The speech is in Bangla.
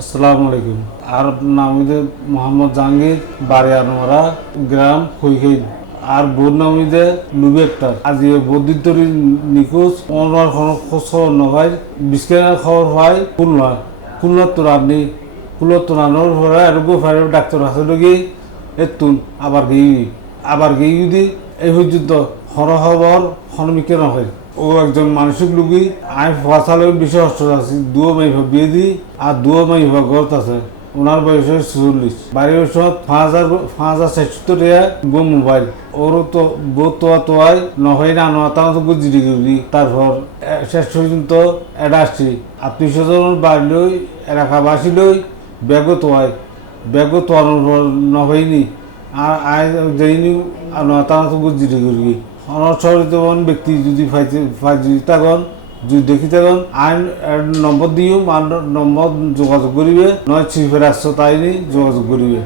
আসসালামু আলাইকুম। আর নাম হইতে মোহাম্মদ জাহাঙ্গীর, বাড়ি আনোয়ারা, গ্রাম খৈখৈ। আর বোর নাম হইতে লুবি আক্তার। আজ বদ্যুত্তরী নিখোঁজ ওনার খোঁজ খবর নয়। বিস্কের খবর হয় খুলনা তোরানি তোরানোর পরে আরোগ্য ফায়ার ডাক্তার আছে লগি এতুন আবার গিয়ে যদি এই পর্যন্ত খবর সন্মুখীন হয়। ও একজন মানসিক রোগী। আমি ফসালের বিষয় অস্ত্র আছি, দুয়ো মাইফা বিয়ে দিই আর দুয়ো মাইফা ঘর আছে। ওনার বয়স 46। বাড়ির ওষুধ 5,470 টাকা গো মোবাইল। ওরও তো বউ তোয়াই নহয় না নতা গুজিরি গুজি। তারপর শেষ পর্যন্ত এটা আসছি আত্মীয় স্বজন বাড়ি লই এলাকাবাসী লই ব্যাগও তোয়ানোর পর নহয়নি আর আয় যাইনি আর নতা গুজিরি গুজি। অনসরিতবান ব্যক্তি যদি থাকুন যদি দেখি থাকুন আইন নম্বর দিও নম্বর যোগাযোগ করিবে, নয় চিফের আসছো তাই যোগাযোগ করিবে।